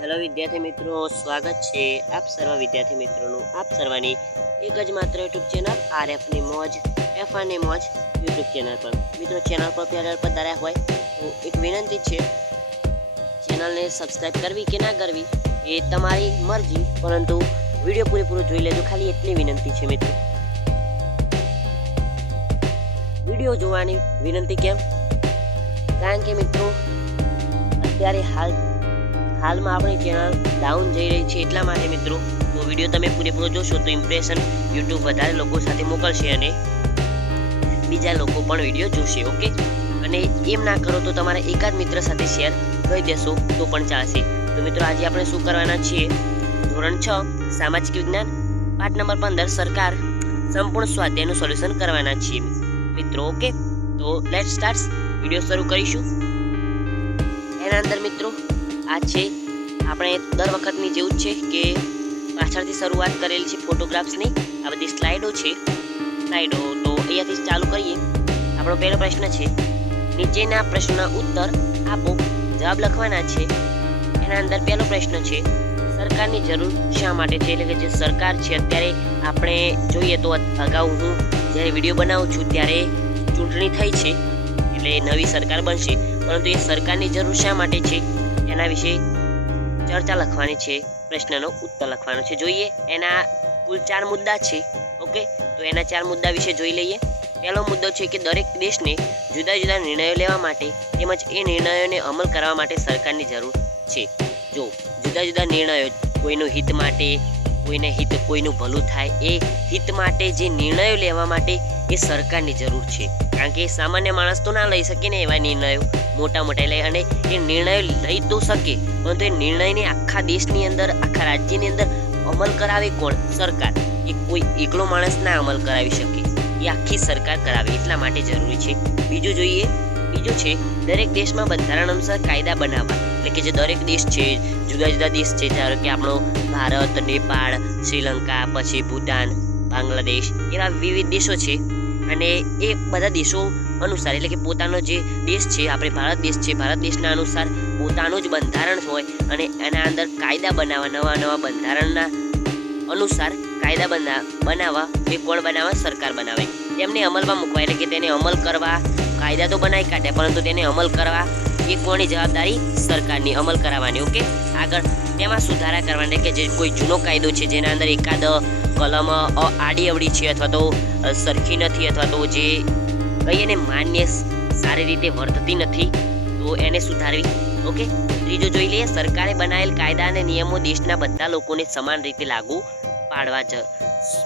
Hello વિદ્યાર્થી મિત્રો, સ્વાગત છે આપ સર્વ વિદ્યાર્થી મિત્રોનું આપ સર્વની એક જ માત્ર યુટ્યુબ ચેનલ આરએફની મોજ એફઆરની મોજ યુટ્યુબ ચેનલ પર. મિત્રો ચેનલ પર પહેલા પધાર્યા હોય તો એક વિનંતી છે, ચેનલને સબસ્ક્રાઈબ કરવી કે ના કરવી એ તમારી મરજી, પરંતુ વિડીયો પૂરેપૂરો જોઈ લેજો, ખાલી એટલી વિનંતી છે મિત્રો. વિડીયો જોવાની વિનંતી કેમ? કારણ કે મિત્રો અત્યારે હાલમાં આપણી ચેનલ ડાઉન જઈ રહી છે, એટલા માટે મિત્રો. તો વિડીયો તમે પૂરેપૂરો જોશો તો ઇમ્પ્રેશન યુટ્યુબ વધારે લોકો સાથે મોકલશે અને બીજા લોકો પણ વિડીયો જોશે. ઓકે, અને એમ ના કરો તો તમારા એકાદ મિત્ર સાથે શેર કરી દેશો તો પણ ચાલશે. તો મિત્રો આજે આપણે શું કરવાના છીએ, ધોરણ 6 સામાજિક વિજ્ઞાન પાઠ નંબર 15 સરકાર સંપૂર્ણ સ્વાધ્યાયનું સોલ્યુશન કરવાના છીએ મિત્રો. ઓકે, તો લેટ્સ સ્ટાર્ટ. વિડીયો શરૂ કરીશું. એના અંદર મિત્રો આ છે આપણે દર વખતની જેવું જ છે કે પાછળથી શરૂઆત કરેલી છે ફોટોગ્રાફ્સની. આ બધી સ્લાઇડો છે. તો અહીંયાથી ચાલુ કરીએ. આપણો પહેલો પ્રશ્ન છે, નીચેના પ્રશ્નના ઉત્તર આપો. જવાબ લખવાના છે. એના અંદર પહેલો પ્રશ્ન છે, સરકારની જરૂર શા માટે છે? એટલે કે જે સરકાર છે અત્યારે આપણે જોઈએ તો અગાઉ હું જ્યારે વિડીયો બનાવું છું ત્યારે ચૂંટણી થઈ છે, એટલે નવી સરકાર બનશે, પરંતુ એ સરકારની જરૂર શા માટે છે એના વિશે ચર્ચા લખવાની છે, પ્રશ્નનો ઉત્તર લખવાનો છે. જોઈએ, એના કુલ 4 મુદ્દા છે. ઓકે, તો એના 4 મુદ્દા વિશે જોઈ લઈએ. પહેલો મુદ્દો છે કે દરેક દેશને જુદા જુદા નિર્ણયો લેવા માટે તેમજ એ નિર્ણયોને અમલ કરવા માટે સરકારની જરૂર છે. જો જુદા જુદા નિર્ણયો, કોઈનું હિત માટે, કોઈનું ભલું થાય, એ હિત માટે જે નિર્ણયો લેવા માટે એ સરકારની જરૂર છે. કારણ કે સામાન્ય માણસ તો ના લઈ શકે ને એવા નિર્ણયો, મોટા લઈ, અને એ નિર્ણયો લઈ તો શકે, પરંતુ એ નિર્ણયને આખા દેશની અંદર, આખા રાજ્યની અંદર અમલ કરાવે કોણ? સરકાર. એ કોઈ એકલો માણસ ના અમલ કરાવી શકે, એ આખી સરકાર કરાવે, એટલા માટે જરૂરી છે. બીજું જોઈએ, બીજું છે દરેક દેશમાં બંધારણ અનુસાર કાયદા બનાવવા. એટલે કે જે દરેક દેશ છે, જુદા જુદા દેશ છે, ધારો કે આપણો ભારત, નેપાળ, શ્રીલંકા, પછી ભૂટાન, બાંગ્લાદેશ, એવા વિવિધ દેશો છે, અને એ બધા દેશો અનુસાર, એટલે કે પોતાનો જે દેશ છે, આપણે ભારત દેશ છે, ભારત દેશના અનુસાર પોતાનું જ બંધારણ હોય, અને એના અંદર કાયદા બનાવવા, નવા બંધારણના અનુસાર કાયદા બનાવવા એ કોણ બનાવે? સરકાર બનાવે. તેમને અમલમાં મૂકવા, એટલે કે તેને અમલ કરવા, કાયદા તો બનાવી કાઢે, પરંતુ તેને અમલ કરવા એ કોની જવાબદારી? સરકારની, અમલ કરાવવાની. ઓકે, આગળ તેમાં સુધારા કરવાના, કે જે કોઈ જૂનો કાયદો છે જેના અંદર એકાદ કલમ આડી અવડી છે, અથવા તો સરખી નથી, અથવા તો જે કહીએ ને માન્ય સારી રીતે વર્તતી નથી, તો એને સુધારવી. ઓકે, ત્રીજો જોઈ લઈએ, સરકારે બનાવેલ કાયદા અને નિયમો દેશના બધા લોકોને સમાન રીતે લાગુ પાડવા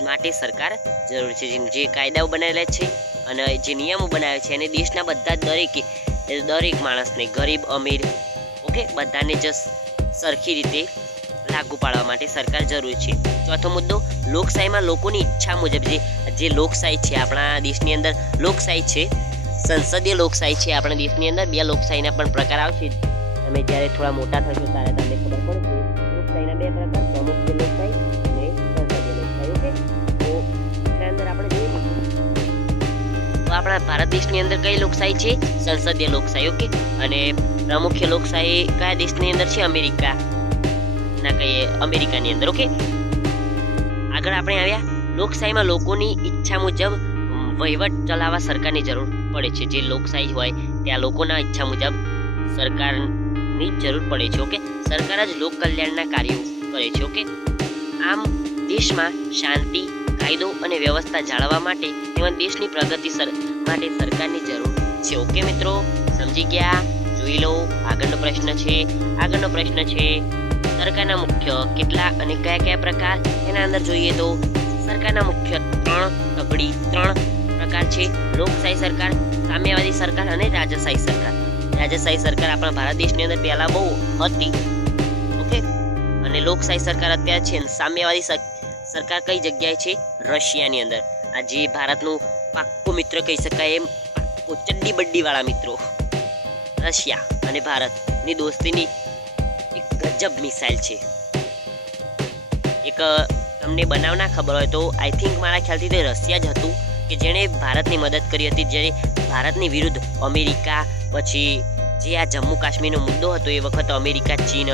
માટે સરકાર જરૂર છે. જે કાયદાઓ બનાવેલા છે અને જે નિયમો બનાવે છે એને દેશના બધા દરેક માણસને, ગરીબ અમીર, ઓકે, બધાને જ સરખી રીતે લાગુ પાડવા માટે સરકાર જરૂરી છે. ચોથો મુદ્દો, લોકશાહીમાં લોકોની ઈચ્છા મુજબ જે લોકશાહી છે આપણા દેશની અંદર, લોકશાહી છે, સંસદીય લોકશાહી છે આપણા દેશની અંદર. 2 લોકશાહીના પણ પ્રકાર આવશે. તમે જ્યારે થોડા મોટા થશો ત્યારે તમને ખબર પડશે. લોકશાહીના 2 પ્રકાર, પ્રમુખીય લોકશાહી અને સંસદીય લોકશાહી. ઓકે, તો એના અંદર આપણે જોઈએ તો આપણા ભારત દેશની અંદર કઈ લોકશાહી છે? સંસદીય લોકશાહી. ઓકે, અને પ્રમુખીય લોકશાહી કયા દેશની અંદર છે? અમેરિકાની અંદર. ઓકે, આગળ આપણે આવ્યા, લોકશાહીમાં લોકોની ઈચ્છા મુજબ વહીવટ ચલાવવા સરકારની જરૂર પડે છે. જે લોકશાહી હોય ત્યાં લોકોના ઈચ્છા મુજબ સરકારની જરૂર પડે છે. ઓકે, સરકાર જ લોક કલ્યાણના કાર્યો કરે છે. ઓકે, આમ દેશમાં શાંતિ, કાયદો અને વ્યવસ્થા જાળવવા માટે તેમજ દેશની પ્રગતિ માટે સરકારની જરૂર છે. ઓકે મિત્રો, સમજી ગયા? જોઈ લો. આગળનો પ્રશ્ન છે સરકારના મુખ્ય કેટલા અને કયા પ્રકાર? એના અંદર જોઈએ તો સરકારના મુખ્ય 3 પ્રકાર છે: લોકશાહી સરકાર, સામ્યવાદી સરકાર અને રાજાશાહી સરકાર. રાજાશાહી સરકાર આપણા ભારત દેશની અંદર પહેલા બહુ હતી. ઓકે, અને લોકશાહી સરકાર અત્યારે છે. સામ્યવાદી સરકાર કઈ જગ્યાએ છે? રશિયાની અંદર. આ જે ભારતનું પાક્કો મિત્ર કહી શકાય, એમ પાક્કો ચડ્ડી બડ્ડી વાળા મિત્રો, રશિયા અને ભારતની દોસ્તીની એક ગજબ મિસાઇલ છે. એક તમને બનાવ ના ખબર હોય તો આઈ થિંક મારા ખ્યાલથી તે રશિયા જ હતું કે જેણે ભારતની મદદ કરી હતી, જ્યારે ભારતની વિરુદ્ધ અમેરિકા, પછી જે આ જમ્મુ કાશ્મીરનો મુદ્દો હતો એ વખત અમેરિકા ચીન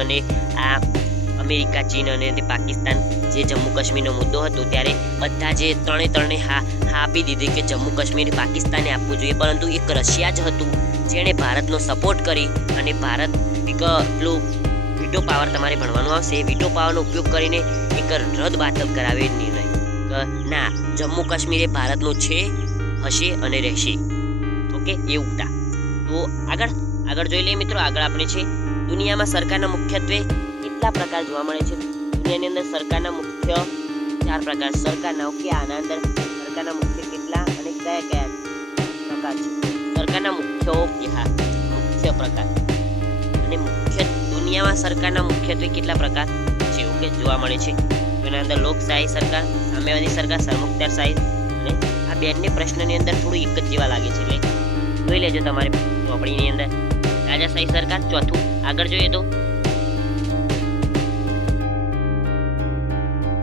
અને તે પાકિસ્તાન જે જમ્મુ કાશ્મીરનો મુદ્દો હતો ત્યારે બધા જે ત્રણે હા આપી દીધી કે જમ્મુ કાશ્મીર પાકિસ્તાને આપવું જોઈએ, પરંતુ એક રશિયા જ હતું જેણે ભારતનો સપોર્ટ કરી અને ભારત પેલું વીટો પાવર તમારે ભણવાનું આવશે, વીટો પાવરનો ઉપયોગ કરીને એક રદ-બાતલ કરાવે નિર્ણય કે ના, જમ્મુ કાશ્મીર એ ભારતનું છે, હશે અને રહેશે. ઓકે, એવું હતા. તો આગળ જોઈ લઈએ મિત્રો. આગળ આપણે છે દુનિયામાં સરકારના મુખ્યત્વે કેટલા પ્રકાર જોવા મળે છે. દુનિયાની અંદર સરકારના મુખ્ય 4 પ્રકાર સરકારના. ઓકે, આના અંદર સરકારના મુખ્ય કેટલા અને કયા પ્રકાર છે? સરકારના મુખ્ય, ઓકે, હા, મુખ્ય પ્રકાર અને દુનિયામાં સરકારના મુખ્યત્વે કેટલા પ્રકાર છે? ઓકે, જોવા મળે છે. એના અંદર લોકશાહી સરકાર, સામ્યવાદી સરકાર, સરમુખત્યારશાહી. અને આ બેની પ્રશ્નની અંદર થોડું એક જ જેવા લાગે છે, એટલે જોઈ લેજો તમારે ચોપડીની અંદર. રાજાશાહી સરકાર ચોથું. આગળ જોઈએ તો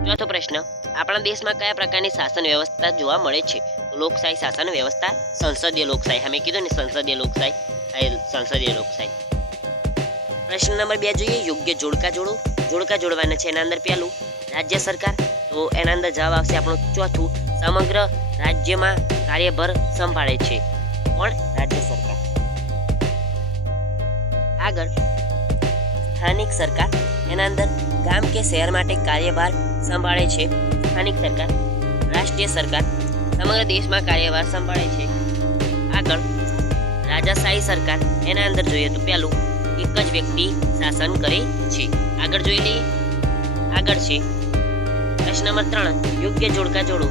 ચોથો પ્રશ્ન, આપણા દેશમાં કયા પ્રકારની શાસન વ્યવસ્થા જોવા મળે છે? લોકશાહી શાસન વ્યવસ્થા, સંસદીય લોકશાહી. અમે કીધું ને સંસદીય લોકશાહી. પ્રશ્ન નંબર 2 જોઈએ. યોગ્ય જોડકા જોડવાના છે. એના અંદર પહેલું રાજ્ય સરકાર, તો એના અંદર જવાબ આવશે આપણું ચોથું, સમગ્ર રાજ્યમાં કાર્યભાર સંભાળે છે. કોણ? રાજ્ય સરકાર. આગળ સ્થાનિક સરકાર, એના અંદર ગામ કે શહેર માટે કાર્યભાર સંભાળે છે સ્થાનિક સરકાર. રાષ્ટ્રીય સરકાર, સમગ્ર દેશમાં કાર્યભાર સંભાળે છે. આગળ રાજાશાહી સરકાર, એના અંદર જોઈએ તો પહેલું એક જ વ્યક્તિ શાસન કરે છે. આગળ જોઈ લઈએ. આગળ છે પ્રશ્ન નંબર 3, યોગ્ય જોડકા જોડો.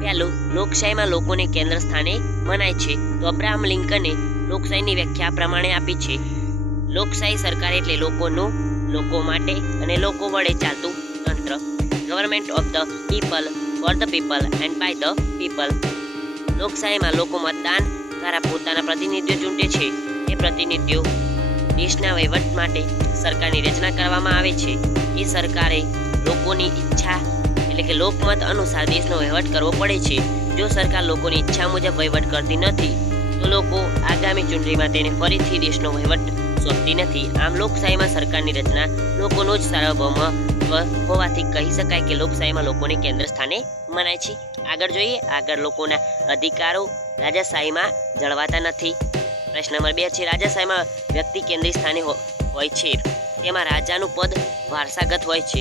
પહેલું, લોકશાહીમાં લોકોને કેન્દ્ર સ્થાને મનાય છે. તો અબ્રાહમ લિંકને લોકશાહીની વ્યાખ્યા આ પ્રમાણે આપી છે: લોકશાહી સરકાર એટલે લોકોનું, લોકો માટે અને લોકો વડે ચાલતું તંત્ર. Government of the people, for the people and by the people. લોકશાહીમાં લોકો મતદાન દ્વારા પોતાના પ્રતિનિધિઓ ચૂંટે છે. એ પ્રતિનિધિઓ દેશના વહીવટ માટે સરકારની રચના કરવામાં આવે છે. એ સરકારે લોકોની ઈચ્છા એટલે કે લોકમત અનુસાર દેશનો વહીવટ કરવો પડે છે. જો સરકાર લોકોની ઈચ્છા મુજબ વહીવટ કરતી નથી તો લોકો આગામી ચૂંટણીમાં તેને ફરીથી દેશનો વહીવટ સોંપતી નથી. આમ લોકશાહીમાં સરકારની રચના લોકોનું જ સાર્વભૌમત્વ હોવાથી કહી શકાય કે લોકશાહીમાં લોકોને કેન્દ્ર સ્થાને મનાય છે. આગળ જોઈએ. આગળ લોકોના અધિકારો રાજાશાહીમાં જળવાતા નથી. પ્રશ્ન નંબર 2 છે રાજાશાહીમાં વ્યક્તિ કેન્દ્રીય સ્થાને હોય છે. તેમાં રાજાનું પદ વારસાગત હોય છે.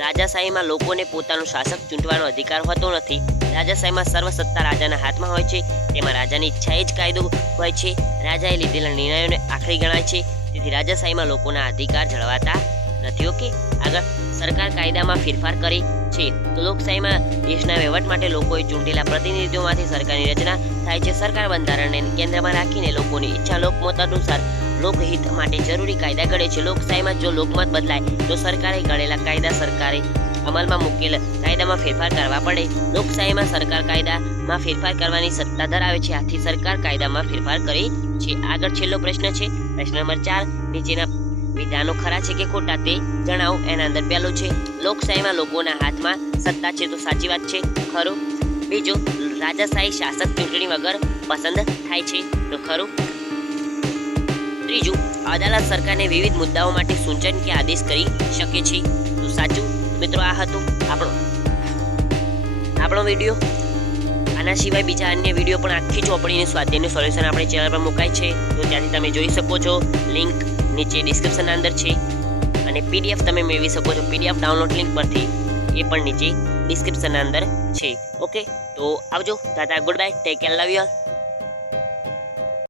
રાજાશાહીમાં લોકોને પોતાનું શાસક ચૂંટવાનો અધિકાર હોતો નથી. રાજાશાહીમાં સર્વ સત્તા રાજાના હાથમાં હોય છે. તેમાં રાજાની ઈચ્છાએ જ કાયદો હોય છે. રાજાએ લીધેલા નિર્ણયોને આખરી ગણાય છે. તેથી રાજાશાહીમાં લોકોના અધિકાર જળવાતા નથી. ઓકે, આગળ સરકાર કાયદામાં ફેરફાર કરે છે. તો લોકશાહીમાં દેશના વહીવટ માટે લોકોએ ચૂંટેલા પ્રતિનિધિઓમાંથી સરકારની રચના થાય છે. સરકાર બંધારણને કેન્દ્રમાં રાખીને લોકોની ઈચ્છા લોકમત અનુસાર લોકહિત માટે જરૂરી કાયદા ઘડે છે. લોકશાહીમાં જો લોકમત બદલાય તો સરકારે ઘડેલા કાયદા સરકારે અમલમાં મૂકેલ કાયદામાં ફેરફાર કરવા પડે. લોકશાહીમાં સરકાર કાયદામાં ફેરફાર કરવાની સત્તા ધરાવે છે. આથી સરકાર કાયદામાં ફેરફાર કરે છે. આગળ છેલ્લો પ્રશ્ન છે પ્રશ્ન નંબર 4, નીચેના વિધાનો ખરા છે કે ખોટા તે જણાવો. એના અંદર પહેલું છે લોકશાહીમાં લોકોના હાથમાં સત્તા છે. તો સાચી વાત છે, ખરું. બીજું, રાજાશાહી શાસક ચૂંટણી વગર પસંદ થાય છે. તો ખરું. ત્રીજું, અદાલત સરકારને વિવિધ મુદ્દાઓ માટે સૂચન કે આદેશ કરી શકે છે. તો સાચું. મિત્રો, આ હતો આપણો વિડીયો. આના સિવાય બીજા અન્ય વિડીયો પણ આખી ચોપડીનું સ્વાધ્યાયનું સોલ્યુશન આપણી ચેનલ પર મુકાય છે. તો ત્યાંથી તમે જોઈ શકો છો. લિંક નીચે ડિસ્ક્રિપ્શનના અંદર છે અને PDF તમે મેળવી શકો છો. PDF ડાઉનલોડ લિંક પરથી એ પણ નીચે ડિસ્ક્રિપ્શનના અંદર છે. ઓકે, તો આવજો. Tata, good bye, take care, love you all.